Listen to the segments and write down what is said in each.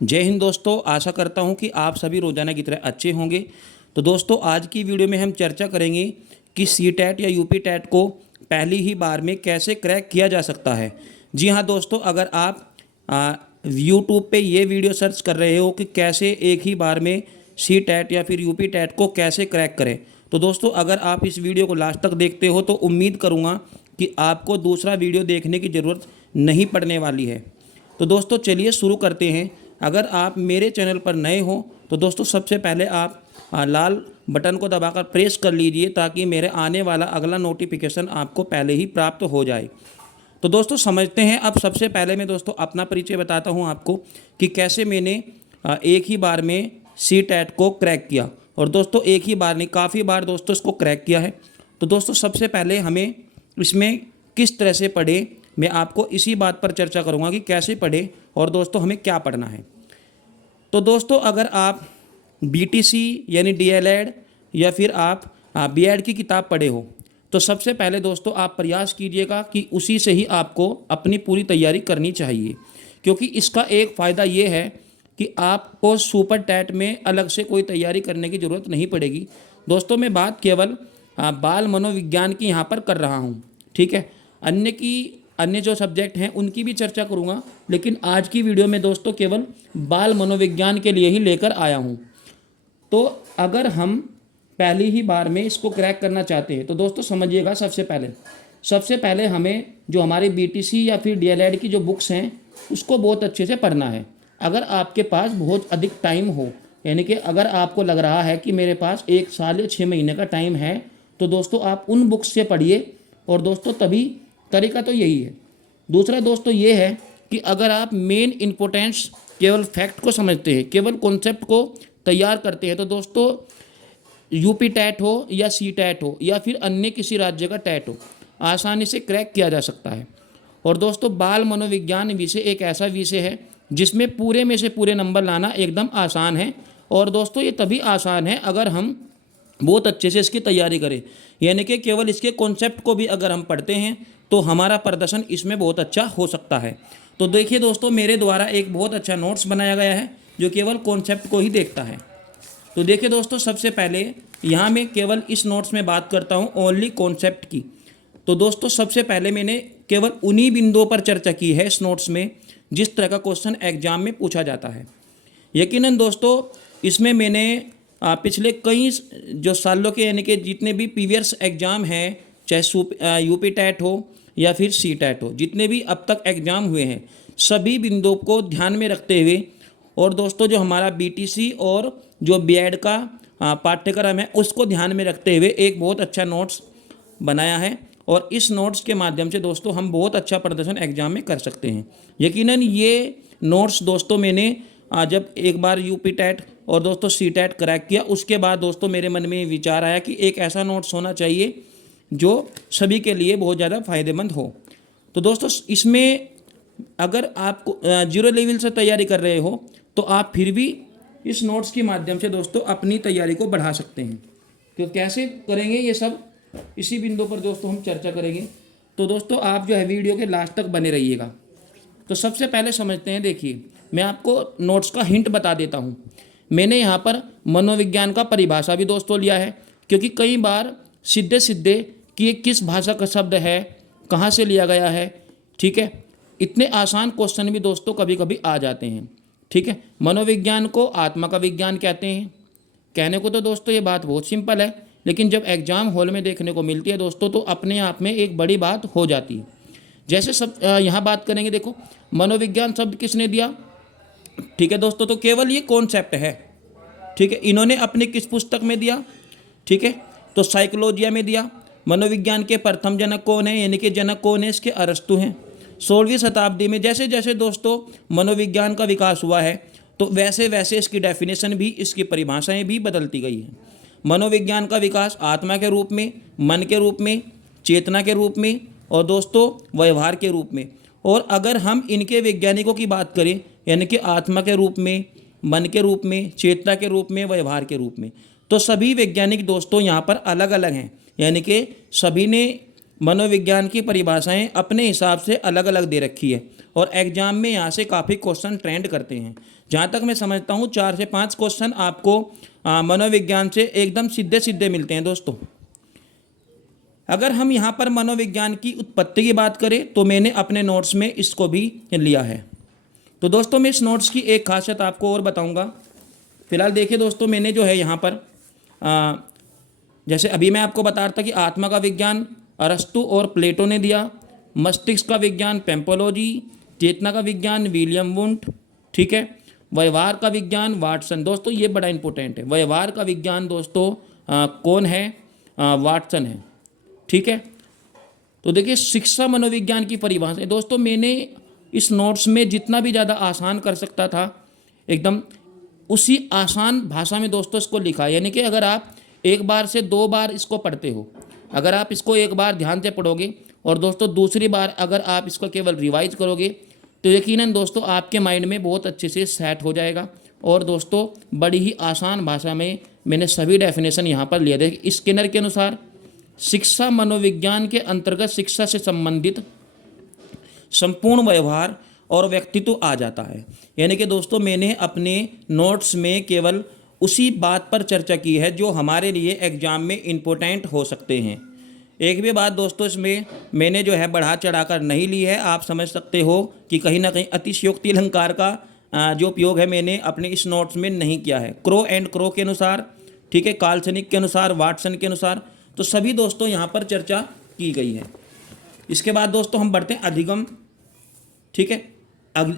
जय हिंद दोस्तों, आशा करता हूं कि आप सभी रोजाना की तरह अच्छे होंगे। तो दोस्तों, आज की वीडियो में हम चर्चा करेंगे कि सी टैट या यूपी टैट को पहली ही बार में कैसे क्रैक किया जा सकता है। जी हाँ दोस्तों, अगर आप यूट्यूब पे ये वीडियो सर्च कर रहे हो कि कैसे एक ही बार में सी टैट या फिर यूपी टैट को कैसे क्रैक करें, तो दोस्तों अगर आप इस वीडियो को लास्ट तक देखते हो तो उम्मीद करूँगा कि आपको दूसरा वीडियो देखने की ज़रूरत नहीं पड़ने वाली है। तो दोस्तों चलिए शुरू करते हैं। अगर आप मेरे चैनल पर नए हो तो दोस्तों सबसे पहले आप लाल बटन को दबाकर प्रेस कर लीजिए ताकि मेरे आने वाला अगला नोटिफिकेशन आपको पहले ही प्राप्त हो जाए। तो दोस्तों समझते हैं। अब सबसे पहले मैं दोस्तों अपना परिचय बताता हूं आपको कि कैसे मैंने एक ही बार में सी टैट को क्रैक किया। और दोस्तों एक ही बार नहीं, काफ़ी बार दोस्तों इसको क्रैक किया है। तो दोस्तों सबसे पहले हमें इसमें किस तरह से पढ़े, मैं आपको इसी बात पर चर्चा करूंगा कि कैसे पढ़े और दोस्तों हमें क्या पढ़ना है। तो दोस्तों अगर आप बीटीसी यानी डीएलएड या फिर आप बीएड की किताब पढ़े हो तो सबसे पहले दोस्तों आप प्रयास कीजिएगा कि उसी से ही आपको अपनी पूरी तैयारी करनी चाहिए, क्योंकि इसका एक फ़ायदा ये है कि आपको सुपर टैट में अलग से कोई तैयारी करने की ज़रूरत नहीं पड़ेगी। दोस्तों मैं बात केवल बाल मनोविज्ञान की यहाँ पर कर रहा हूँ, ठीक है। अन्य जो सब्जेक्ट हैं उनकी भी चर्चा करूँगा, लेकिन आज की वीडियो में दोस्तों केवल बाल मनोविज्ञान के लिए ही लेकर आया हूँ। तो अगर हम पहली ही बार में इसको क्रैक करना चाहते हैं तो दोस्तों समझिएगा, सबसे पहले हमें जो हमारे बीटीसी या फिर डीएलएड की जो बुक्स हैं उसको बहुत अच्छे से पढ़ना है। अगर आपके पास बहुत अधिक टाइम हो, यानी कि अगर आपको लग रहा है कि मेरे पास 1 साल या 6 महीने का टाइम है, तो दोस्तों आप उन बुक्स से पढ़िए। और दोस्तों तभी तरीका तो यही है। दूसरा दोस्तों ये है कि अगर आप मेन इम्पोर्टेंस केवल फैक्ट को समझते हैं, केवल कॉन्सेप्ट को तैयार करते हैं, तो दोस्तों यूपी टैट हो या सी टैट हो या फिर अन्य किसी राज्य का टैट हो, आसानी से क्रैक किया जा सकता है। और दोस्तों बाल मनोविज्ञान विषय एक ऐसा विषय है जिसमें पूरे में से पूरे नंबर लाना एकदम आसान है। और दोस्तों ये तभी आसान है अगर हम बहुत अच्छे से इसकी तैयारी करें, यानी कि केवल इसके कॉन्सेप्ट को भी अगर हम पढ़ते हैं तो हमारा प्रदर्शन इसमें बहुत अच्छा हो सकता है। तो देखिए दोस्तों, मेरे द्वारा एक बहुत अच्छा नोट्स बनाया गया है जो केवल कॉन्सेप्ट को ही देखता है। तो देखिए दोस्तों, सबसे पहले यहाँ मैं केवल इस नोट्स में बात करता हूँ ओनली कॉन्सेप्ट की। तो दोस्तों सबसे पहले मैंने केवल उन्हीं बिंदुओं पर चर्चा की है इस नोट्स में जिस तरह का क्वेश्चन एग्जाम में पूछा जाता है। यकीनन दोस्तों इसमें मैंने पिछले कई जो सालों के, यानी कि जितने भी प्रीवियस एग्ज़ाम हैं, चाहे यूपी टैट हो या फिर सी टैट हो, जितने भी अब तक एग्ज़ाम हुए हैं, सभी बिंदुओं को ध्यान में रखते हुए और दोस्तों जो हमारा बीटीसी और जो बीएड का पाठ्यक्रम है उसको ध्यान में रखते हुए एक बहुत अच्छा नोट्स बनाया है। और इस नोट्स के माध्यम से दोस्तों हम बहुत अच्छा प्रदर्शन एग्जाम में कर सकते हैं। यकीनन ये नोट्स दोस्तों मैंने जब एक बार यूपी टैट और दोस्तों सी टैट क्रैक किया, उसके बाद दोस्तों मेरे मन में विचार आया कि एक ऐसा नोट्स होना चाहिए जो सभी के लिए बहुत ज़्यादा फायदेमंद हो। तो दोस्तों इसमें अगर आप जीरो लेवल से तैयारी कर रहे हो तो आप फिर भी इस नोट्स के माध्यम से दोस्तों अपनी तैयारी को बढ़ा सकते हैं। तो कैसे करेंगे ये सब इसी बिंदु पर दोस्तों हम चर्चा करेंगे। तो दोस्तों आप जो है वीडियो के लास्ट तक बने रहिएगा। तो सबसे पहले समझते हैं। देखिए मैं आपको नोट्स का हिंट बता देता हूँ। मैंने यहाँ पर मनोविज्ञान का परिभाषा भी दोस्तों लिया है, क्योंकि कई बार सीधे कि ये किस भाषा का शब्द है, कहाँ से लिया गया है, ठीक है, इतने आसान क्वेश्चन भी दोस्तों कभी कभी आ जाते हैं, ठीक है। मनोविज्ञान को आत्मा का विज्ञान कहते हैं। कहने को तो दोस्तों ये बात बहुत सिंपल है, लेकिन जब एग्जाम हॉल में देखने को मिलती है दोस्तों तो अपने आप में एक बड़ी बात हो जाती है। जैसे सब यहाँ बात करेंगे, देखो मनोविज्ञान शब्द किसने दिया, ठीक है दोस्तों, तो केवल ये कॉन्सेप्ट है, ठीक है। इन्होंने अपने किस पुस्तक में दिया, ठीक है, तो साइकोलॉजिया में दिया। मनोविज्ञान के प्रथम जनक कौन है, यानी कि जनक कौन है, इसके अरस्तु हैं। 16वीं शताब्दी में जैसे जैसे दोस्तों मनोविज्ञान का विकास हुआ है तो वैसे वैसे इसकी डेफिनेशन भी, इसकी परिभाषाएं भी बदलती गई हैं। मनोविज्ञान का विकास आत्मा के रूप में, मन के रूप में, चेतना के रूप में और दोस्तों व्यवहार के रूप में। और अगर हम इनके वैज्ञानिकों की बात करें, यानी कि आत्मा के रूप में, मन के रूप में, चेतना के रूप में, व्यवहार के रूप में, तो सभी वैज्ञानिक दोस्तों यहाँ पर अलग अलग हैं। यानी कि सभी ने मनोविज्ञान की परिभाषाएं अपने हिसाब से अलग अलग दे रखी है। और एग्जाम में यहाँ से काफ़ी क्वेश्चन ट्रेंड करते हैं। जहाँ तक मैं समझता हूँ 4 से 5 क्वेश्चन आपको मनोविज्ञान से एकदम सीधे सीधे मिलते हैं दोस्तों। अगर हम यहाँ पर मनोविज्ञान की उत्पत्ति की बात करें तो मैंने अपने नोट्स में इसको भी लिया है। तो दोस्तों मैं इस नोट्स की एक खासियत आपको और बताऊँगा। फिलहाल देखिए दोस्तों, मैंने जो है यहाँ पर जैसे अभी मैं आपको बता रहा था कि आत्मा का विज्ञान अरस्तु और प्लेटो ने दिया, मस्तिष्क का विज्ञान पेम्पोलॉजी, चेतना का विज्ञान विलियम वुंट, ठीक है, व्यवहार का विज्ञान वाटसन। दोस्तों ये बड़ा इंपॉर्टेंट है, व्यवहार का विज्ञान दोस्तों कौन है? वाटसन है, ठीक है। तो देखिए शिक्षा मनोविज्ञान की परिभाषा दोस्तों मैंने इस नोट्स में जितना भी ज़्यादा आसान कर सकता था एकदम उसी आसान भाषा में दोस्तों इसको लिखा है। यानी कि अगर आप एक बार से 2 बार इसको पढ़ते हो, अगर आप इसको एक बार ध्यान से पढ़ोगे और दोस्तों दूसरी बार अगर आप इसको केवल रिवाइज करोगे तो यकीनन दोस्तों आपके माइंड में बहुत अच्छे से सेट हो जाएगा। और दोस्तों बड़ी ही आसान भाषा में मैंने सभी डेफिनेशन यहाँ पर लिया। देखिए स्किनर के अनुसार शिक्षा मनोविज्ञान के अंतर्गत शिक्षा से संबंधित संपूर्ण व्यवहार और व्यक्तित्व आ जाता है। यानी कि दोस्तों मैंने अपने नोट्स में केवल उसी बात पर चर्चा की है जो हमारे लिए एग्जाम में इम्पोर्टेंट हो सकते हैं। एक भी बात दोस्तों इसमें मैंने जो है बढ़ा चढ़ाकर नहीं ली है। आप समझ सकते हो कि कहीं ना कहीं अतिशयोक्ति अलंकार का जो उपयोग है मैंने अपने इस नोट्स में नहीं किया है। क्रो एंड क्रो के अनुसार, ठीक है, काल्सनिक के अनुसार, वाटसन के अनुसार, तो सभी दोस्तों यहाँ पर चर्चा की गई है। इसके बाद दोस्तों हम बढ़ते हैं अधिगम, ठीक है।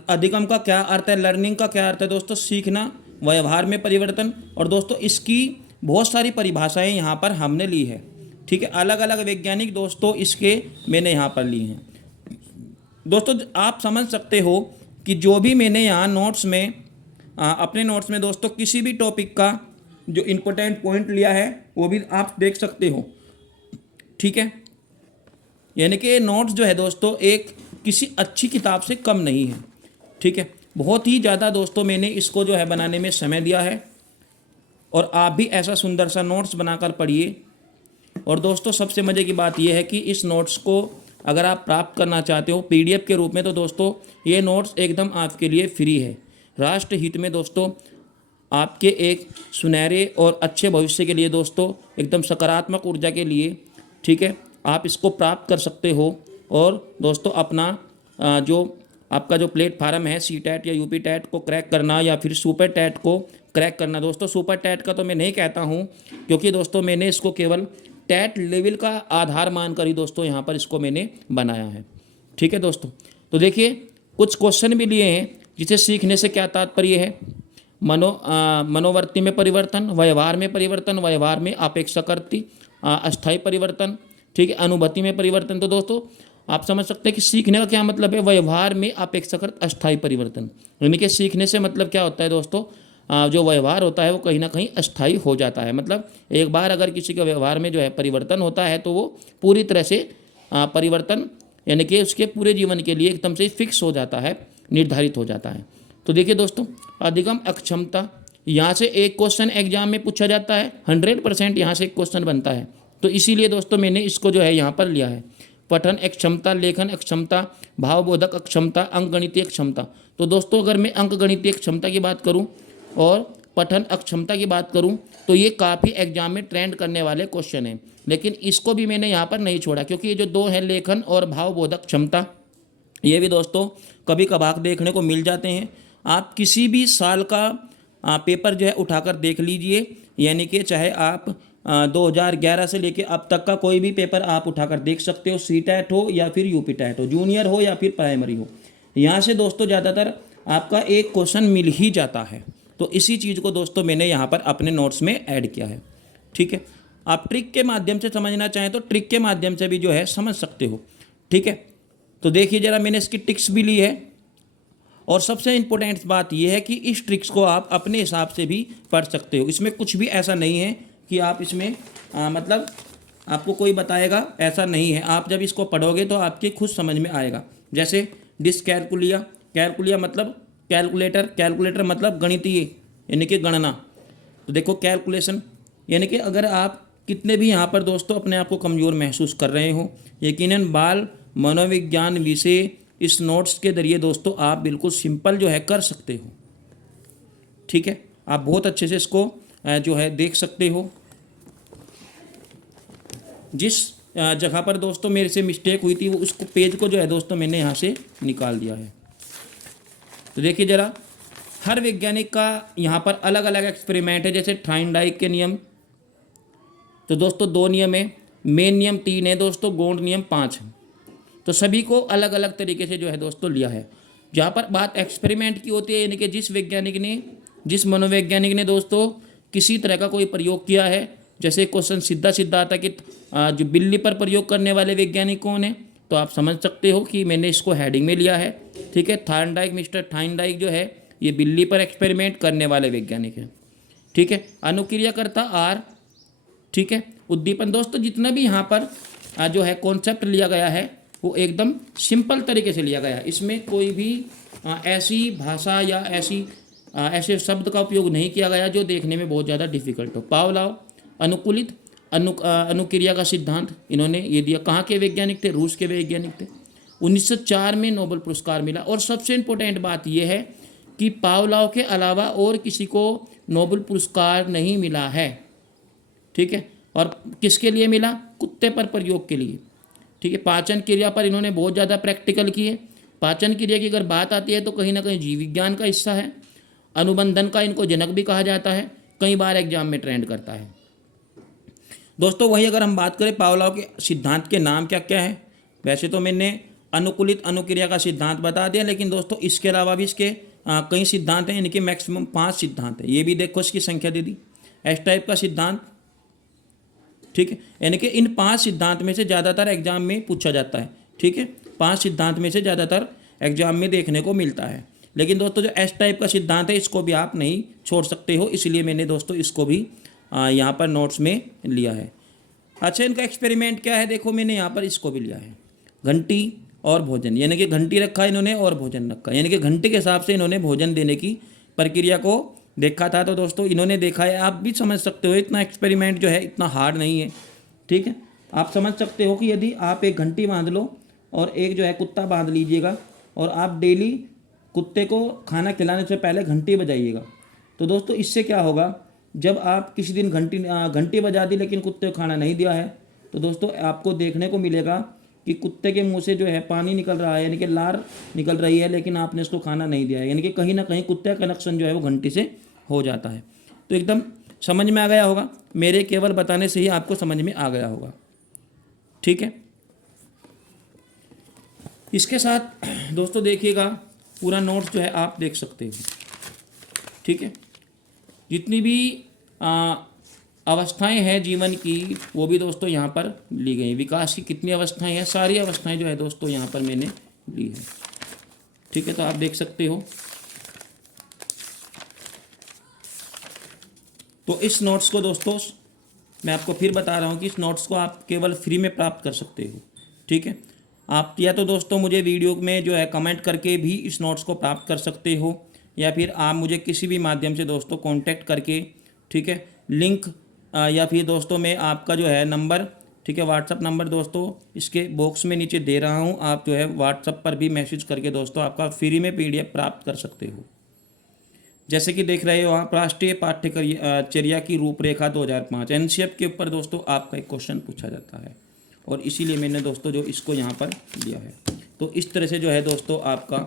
अधिगम का क्या अर्थ है? लर्निंग का क्या अर्थ है दोस्तों? सीखना, व्यवहार में परिवर्तन। और दोस्तों इसकी बहुत सारी परिभाषाएं यहाँ पर हमने ली है, ठीक है। अलग अलग वैज्ञानिक दोस्तों इसके मैंने यहाँ पर ली हैं। दोस्तों आप समझ सकते हो कि जो भी मैंने यहाँ नोट्स में अपने नोट्स में दोस्तों किसी भी टॉपिक का जो इम्पोर्टेंट पॉइंट लिया है वो भी आप देख सकते हो, ठीक है। यानी कि नोट्स जो है दोस्तों एक किसी अच्छी किताब से कम नहीं है, ठीक है। बहुत ही ज़्यादा दोस्तों मैंने इसको जो है बनाने में समय दिया है और आप भी ऐसा सुंदर सा नोट्स बनाकर पढ़िए। और दोस्तों सबसे मज़े की बात यह है कि इस नोट्स को अगर आप प्राप्त करना चाहते हो पीडीएफ के रूप में तो दोस्तों ये नोट्स एकदम आपके लिए फ्री है। राष्ट्र हित में दोस्तों आपके एक सुनहरे और अच्छे भविष्य के लिए दोस्तों एकदम सकारात्मक ऊर्जा के लिए, ठीक है, आप इसको प्राप्त कर सकते हो। और दोस्तों अपना जो आपका जो प्लेटफार्म है सीटैट या यूपी टैट को क्रैक करना या फिर सुपर टैट को क्रैक करना, दोस्तों सुपर टैट का तो मैं नहीं कहता हूँ क्योंकि दोस्तों मैंने इसको केवल टैट लेवल का आधार मानकर ही दोस्तों यहाँ पर इसको मैंने बनाया है, ठीक है दोस्तों। तो देखिए कुछ क्वेश्चन भी लिए हैं जिसे सीखने से क्या तात्पर्य है। मनोवृत्ति में परिवर्तन, व्यवहार में परिवर्तन, व्यवहार में अपेक्षाकृति अस्थायी परिवर्तन, ठीक है, अनुभूति में परिवर्तन। तो दोस्तों आप समझ सकते हैं कि सीखने का क्या मतलब है, व्यवहार में अपेक्षाकृत अस्थायी परिवर्तन। यानी कि सीखने से मतलब क्या होता है दोस्तों, जो व्यवहार होता है वो कहीं ना कहीं अस्थायी हो जाता है। मतलब एक बार अगर किसी के व्यवहार में जो है परिवर्तन होता है तो वो पूरी तरह से परिवर्तन यानी कि उसके पूरे जीवन के लिए एकदम से फिक्स हो जाता है, निर्धारित हो जाता है। तो देखिए दोस्तों अधिगम अक्षमता, यहाँ से एक क्वेश्चन एग्जाम में पूछा जाता है, 100% यहाँ से एक क्वेश्चन बनता है। तो इसीलिए दोस्तों मैंने इसको जो है यहाँ पर लिया है। पठन अक्षमता, लेखन अक्षमता, भावबोधक अक्षमता, अंकगणितीय क्षमता। तो दोस्तों अगर मैं अंकगणितीय क्षमता की बात करूं और पठन अक्षमता की बात करूं तो ये काफ़ी एग्जाम में ट्रेंड करने वाले क्वेश्चन हैं, लेकिन इसको भी मैंने यहाँ पर नहीं छोड़ा क्योंकि ये जो 2 हैं लेखन और भावबोधक क्षमता, ये भी दोस्तों कभी कभार देखने को मिल जाते हैं। आप किसी भी साल का पेपर जो है उठाकर देख लीजिए, यानी कि चाहे आप 2011 से लेके अब तक का कोई भी पेपर आप उठाकर देख सकते हो, सीटैट हो या फिर यूपी टैट हो, जूनियर हो या फिर प्राइमरी हो। यहाँ से दोस्तों ज़्यादातर आपका एक क्वेश्चन मिल ही जाता है। तो इसी चीज़ को दोस्तों मैंने यहाँ पर अपने नोट्स में ऐड किया है, ठीक है। आप ट्रिक के माध्यम से समझना चाहें तो ट्रिक के माध्यम से भी जो है समझ सकते हो, ठीक है। तो देखिए ज़रा मैंने इसकी ट्रिक्स भी ली है और सबसे इम्पोर्टेंट बात यह है कि इस ट्रिक्स को आप अपने हिसाब से भी पढ़ सकते हो। इसमें कुछ भी ऐसा नहीं है कि आप इसमें मतलब आपको कोई बताएगा, ऐसा नहीं है। आप जब इसको पढ़ोगे तो आपके खुद समझ में आएगा। जैसे डिस्कैलकुलिया, कैलकुलिया मतलब कैलकुलेटर, कैलकुलेटर मतलब गणितीय यानी कि गणना। तो देखो कैलकुलेशन यानी कि अगर आप कितने भी यहाँ पर दोस्तों अपने आप को कमज़ोर महसूस कर रहे हो, यकीनन बाल मनोविज्ञान विषय इस नोट्स के जरिए दोस्तों आप बिल्कुल सिंपल जो है कर सकते हो। ठीक है, आप बहुत अच्छे से इसको जो है देख सकते हो। जिस जगह पर दोस्तों मेरे से मिस्टेक हुई थी वो उसको पेज को जो है दोस्तों मैंने यहाँ से निकाल दिया है। तो देखिए ज़रा, हर वैज्ञानिक का यहाँ पर अलग अलग एक्सपेरिमेंट है। जैसे थायरॉइड के नियम, तो दोस्तों 2 नियम है, मेन नियम 3 है दोस्तों, गौड़ नियम 5 है। तो सभी को अलग अलग तरीके से जो है दोस्तों लिया है। जहाँ पर बात एक्सपेरिमेंट की होती है, यानी कि जिस मनोवैज्ञानिक ने दोस्तों किसी तरह का कोई प्रयोग किया है, जैसे क्वेश्चन सीधा सीधा आता कि जो बिल्ली पर प्रयोग करने वाले वैज्ञानिक कौन है, तो आप समझ सकते हो कि मैंने इसको हेडिंग में लिया है। ठीक है, थायरॉइड, मिस्टर थायरॉइड जो है ये बिल्ली पर एक्सपेरिमेंट करने वाले वैज्ञानिक हैं। ठीक है, अनुक्रियाकर्ता आर। ठीक है, उद्दीपन दोस्तों जितना भी यहाँ पर जो है कॉन्सेप्ट लिया गया है वो एकदम सिंपल तरीके से लिया गया है। इसमें कोई भी ऐसी भाषा या ऐसे शब्द का उपयोग नहीं किया गया जो देखने में बहुत ज़्यादा डिफिकल्ट हो। पावलोव अनुकूलित अनुक्रिया का सिद्धांत इन्होंने ये दिया। कहाँ के वैज्ञानिक थे? रूस के वैज्ञानिक थे। 1904 में नोबेल पुरस्कार मिला। और सबसे इम्पोर्टेंट बात यह है कि पावलोव के अलावा और किसी को नोबेल पुरस्कार नहीं मिला है। ठीक है, और किसके लिए मिला? कुत्ते पर प्रयोग के लिए। ठीक है, पाचन क्रिया पर इन्होंने बहुत ज़्यादा प्रैक्टिकल किए। पाचन क्रिया की अगर बात आती है तो कहीं ना कहीं जीव विज्ञान का हिस्सा है। अनुबंधन का इनको जनक भी कहा जाता है, कई बार एग्जाम में ट्रेंड करता है। दोस्तों वही अगर हम बात करें पावलोव के सिद्धांत के नाम क्या क्या है, वैसे तो मैंने अनुकूलित अनुक्रिया का सिद्धांत बता दिया, लेकिन दोस्तों इसके अलावा भी इसके कई सिद्धांत हैं, इनके मैक्सिमम 5 सिद्धांत हैं। ये भी देखो इसकी संख्या दे दी। एस टाइप का सिद्धांत। ठीक है, यानी कि इन 5 सिद्धांत में से ज़्यादातर एग्जाम में पूछा जाता है। ठीक है, 5 सिद्धांत में से ज़्यादातर एग्जाम में देखने को मिलता है। लेकिन दोस्तों जो एस टाइप का सिद्धांत है इसको भी आप नहीं छोड़ सकते हो, इसलिए मैंने दोस्तों इसको भी यहाँ पर नोट्स में लिया है। अच्छा, इनका एक्सपेरिमेंट क्या है? देखो मैंने यहाँ पर इसको भी लिया है, घंटी और भोजन। यानी कि घंटी रखा इन्होंने और भोजन रखा, यानी कि घंटी के हिसाब से इन्होंने भोजन देने की प्रक्रिया को देखा था। तो दोस्तों इन्होंने देखा है, आप भी समझ सकते हो इतना एक्सपेरिमेंट जो है इतना हार्ड नहीं है। ठीक है, आप समझ सकते हो कि यदि आप एक घंटी बांध लो और एक जो है कुत्ता बांध लीजिएगा और आप डेली कुत्ते को खाना खिलाने से पहले घंटी बजाइएगा, तो दोस्तों इससे क्या होगा? जब आप किसी दिन घंटी बजा दी लेकिन कुत्ते को खाना नहीं दिया है, तो दोस्तों आपको देखने को मिलेगा कि कुत्ते के मुंह से जो है पानी निकल रहा है, यानी कि लार निकल रही है, लेकिन आपने उसको खाना नहीं दिया है। यानी कि कहीं ना कहीं कुत्ते का कनेक्शन जो है वो घंटी से हो जाता है। तो एकदम समझ में आ गया होगा, मेरे केवल बताने से ही आपको समझ में आ गया होगा। ठीक है, इसके साथ दोस्तों देखिएगा पूरा नोट्स जो है आप देख सकते हो। ठीक है, जितनी भी अवस्थाएं हैं जीवन की वो भी दोस्तों यहाँ पर ली गई। विकास की कितनी अवस्थाएं हैं, सारी अवस्थाएं जो है दोस्तों यहाँ पर मैंने ली है। ठीक है, तो आप देख सकते हो। तो इस नोट्स को दोस्तों मैं आपको फिर बता रहा हूँ कि इस नोट्स को आप केवल फ्री में प्राप्त कर सकते हो। ठीक है, आप या तो दोस्तों मुझे वीडियो में जो है कमेंट करके भी इस नोट्स को प्राप्त कर सकते हो, या फिर आप मुझे किसी भी माध्यम से दोस्तों कांटेक्ट करके, ठीक है, लिंक या फिर दोस्तों मैं आपका जो है नंबर, ठीक है, व्हाट्सअप नंबर दोस्तों इसके बॉक्स में नीचे दे रहा हूँ, आप जो है व्हाट्सअप पर भी मैसेज करके दोस्तों आपका फ्री में PDF प्राप्त कर सकते हो। जैसे कि देख रहे हो आप, राष्ट्रीय पाठ्यचर्या की रूपरेखा 2005 NCERT के ऊपर दोस्तों आपका एक क्वेश्चन पूछा जाता है, और इसीलिए मैंने दोस्तों जो इसको यहाँ पर दिया है। तो इस तरह से जो है दोस्तों आपका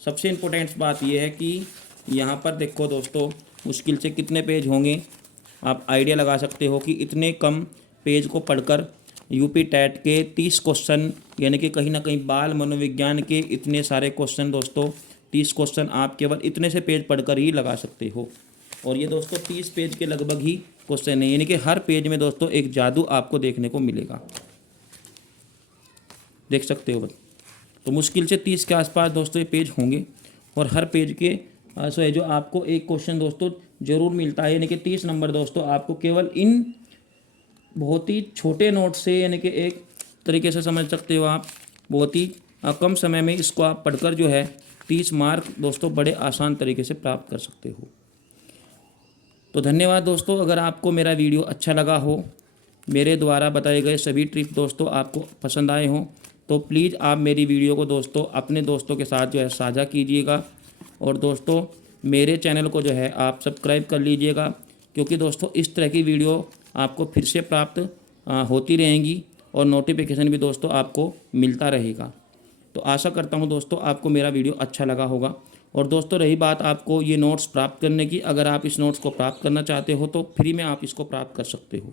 सबसे इम्पोर्टेंट बात यह है कि यहाँ पर देखो दोस्तों मुश्किल से कितने पेज होंगे, आप आइडिया लगा सकते हो कि इतने कम पेज को पढ़कर यूपी टेट के 30 क्वेश्चन, यानी कि कहीं ना कहीं बाल मनोविज्ञान के इतने सारे क्वेश्चन दोस्तों, 30 क्वेश्चन आप केवल इतने से पेज पढ़कर ही लगा सकते हो। और ये दोस्तों 30 पेज के लगभग ही क्वेश्चन है, यानी कि हर पेज में दोस्तों एक जादू आपको देखने को मिलेगा, देख सकते हो। तो मुश्किल से 30 के आसपास दोस्तों ये पेज होंगे, और हर पेज के सो है जो आपको एक क्वेश्चन दोस्तों ज़रूर मिलता है, यानी कि 30 नंबर दोस्तों आपको केवल इन बहुत ही छोटे नोट से, यानी कि एक तरीके से समझ सकते हो आप, बहुत ही कम समय में इसको आप पढ़कर जो है 30 मार्क दोस्तों बड़े आसान तरीके से प्राप्त कर सकते हो। तो धन्यवाद दोस्तों। अगर आपको मेरा वीडियो अच्छा लगा हो, मेरे द्वारा बताए गए सभी ट्रिक दोस्तों आपको पसंद आए हों, तो प्लीज़ आप मेरी वीडियो को दोस्तों अपने दोस्तों के साथ जो है साझा कीजिएगा। और दोस्तों मेरे चैनल को जो है आप सब्सक्राइब कर लीजिएगा, क्योंकि दोस्तों इस तरह की वीडियो आपको फिर से प्राप्त होती रहेंगी और नोटिफिकेशन भी दोस्तों आपको मिलता रहेगा। तो आशा करता हूँ दोस्तों आपको मेरा वीडियो अच्छा लगा होगा। और दोस्तों रही बात आपको ये नोट्स प्राप्त करने की, अगर आप इस नोट्स को प्राप्त करना चाहते हो तो फ्री में आप इसको प्राप्त कर सकते हो।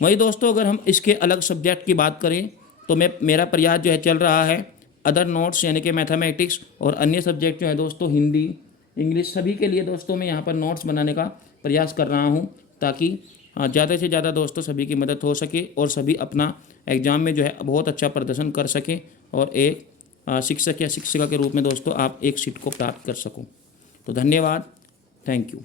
वहीं दोस्तों अगर हम इसके अलग सब्जेक्ट की बात करें तो मेरा प्रयास जो है चल रहा है अदर नोट्स यानी कि मैथमेटिक्स और अन्य सब्जेक्ट जो है दोस्तों हिंदी, इंग्लिश, सभी के लिए दोस्तों मैं यहाँ पर नोट्स बनाने का प्रयास कर रहा हूँ, ताकि ज़्यादा से ज़्यादा दोस्तों सभी की मदद हो सके और सभी अपना एग्ज़ाम में जो है बहुत अच्छा प्रदर्शन कर सकें और एक शिक्षक या शिक्षिका के रूप में दोस्तों आप एक सीट को प्राप्त कर सको। तो धन्यवाद, थैंक यू।